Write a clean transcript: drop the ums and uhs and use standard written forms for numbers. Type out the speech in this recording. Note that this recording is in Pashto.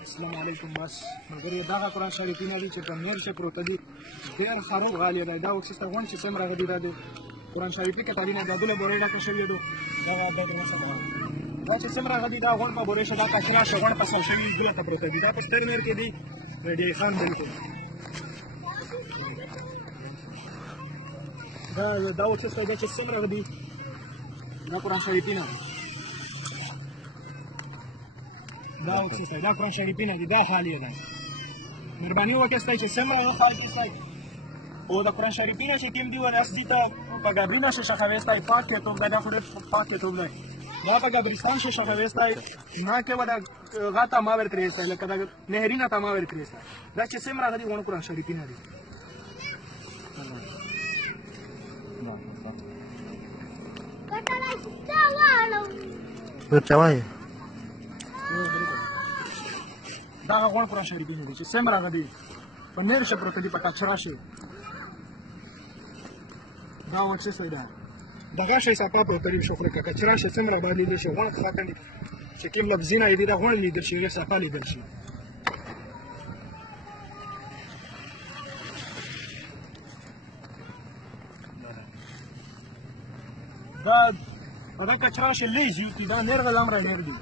السلام علیکم. بس ملګرو دغه قرآن شریفونه دي چې په میر چې پروته دي ډېر خراب غالي دی. دا وکسیسته غونډ چې څومره غدي دا د قرآن شریفي کتابونه دا بله بورې ډکه شوي دي. دغه دا چې څومره غدي دا غونډ په بورې شه دا کچره شه غونډ پسل شوي دلته پروته دي. دا په ستر میر کې دي رډی خان بلکل. دا وکسیسته دا چې څومره غدي دا قرآن شریفونه دا وکسیسته دا قرآن شریفونه دي. دا حال یې ده. مهرباني وکړئ چې څومره وخوایستی او د قرآن شریفونه چې کوم دي وناس دي ته په ګابرینه شه شخویستی پاک کتاب دی. دا خو ډېر پاک کتاب دی. دا په ګابرستان شه شخویستی نه کې به د غا ته ما ورترې ایستی لکه د نهرینه ته ما ورترې ایستی. دا چې څومره هغه دي غوڼه قرآن شریفونه دي. ورته وایه دا هغه غوڼ قرآن شریفونه دي چې څومره هغه دي په میر شه پروته دي په کچره شه. دا وکسیستی ده دغه شی صفا پروته دي شکر که کچره شه څومره باید لیدل شي. غوڼ خاطر چې کوم لفظونه یې دي دا غوڼ لیدل شي هغې صفا لیدل شي. دا په دا کچره شه لیزي چې دا نېرغه لمره نېر دي.